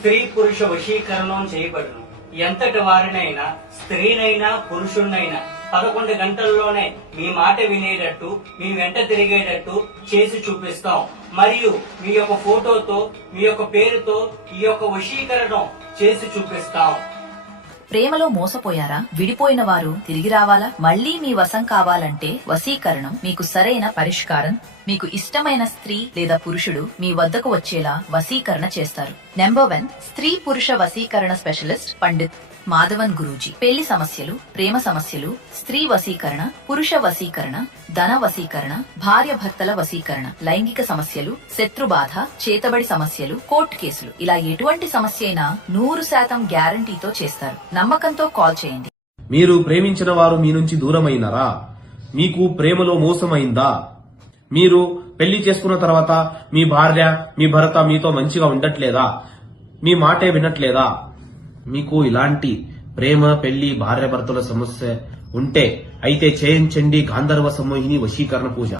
స్త్రీ పురుష వశీకరణం చేయబడును. ఎంతటి వారినైనా, స్త్రీనైనా పురుషుణ్ణైనా 11 గంటల్లోనే మీ మాట వినేటట్టు, మీ వెంట తిరిగేటట్టు చేసి చూపిస్తాం. మరియు మీ యొక్క ఫోటోతో, మీ యొక్క పేరుతో ఈ యొక్క వశీకరణం చేసి చూపిస్తాం. ప్రేమలో మోసపోయారా? విడిపోయిన వారు తిరిగి రావాలా? మళ్లీ మీ వశం కావాలంటే వశీకరణం మీకు సరైన పరిష్కారం. మీకు ఇష్టమైన స్త్రీ లేదా పురుషుడు మీ వద్దకు వచ్చేలా వశీకరణ చేస్తారు. నెంబర్ 1 స్త్రీ పురుష వశీకరణ స్పెషలిస్ట్ పండిత్ మాధవన్ గురూజీ. పెళ్లి సమస్యలు, ప్రేమ సమస్యలు, స్త్రీ వశీకరణ, పురుష వశీకరణ, ధన వశీకరణ, భార్య భర్తల వశీకరణ, లైంగిక సమస్యలు, శత్రుబాధ, చేతబడి సమస్యలు, కోర్టు కేసులు, ఇలా ఎటువంటి సమస్య అయినా 100% గ్యారంటీతో చేస్తారు. నమ్మకంతో కాల్ చేయండి. మీరు ప్రేమించిన వారు మీ నుంచి దూరమైనారా? మీకు ప్రేమలో మోసమైందా? మీరు పెళ్లి చేసుకున్న తర్వాత మీ భార్య, మీ భర్త మీతో మంచిగా ఉండట్లేదా? మీ మాటే వినట్లేదా? మీకు ఇలాంటి ప్రేమ, పెళ్లి, భార్య భర్తల సమస్య ఉంటే అయితే చేయించండి గాంధర్వ సమ్మోహిని వశీకరణ పూజ.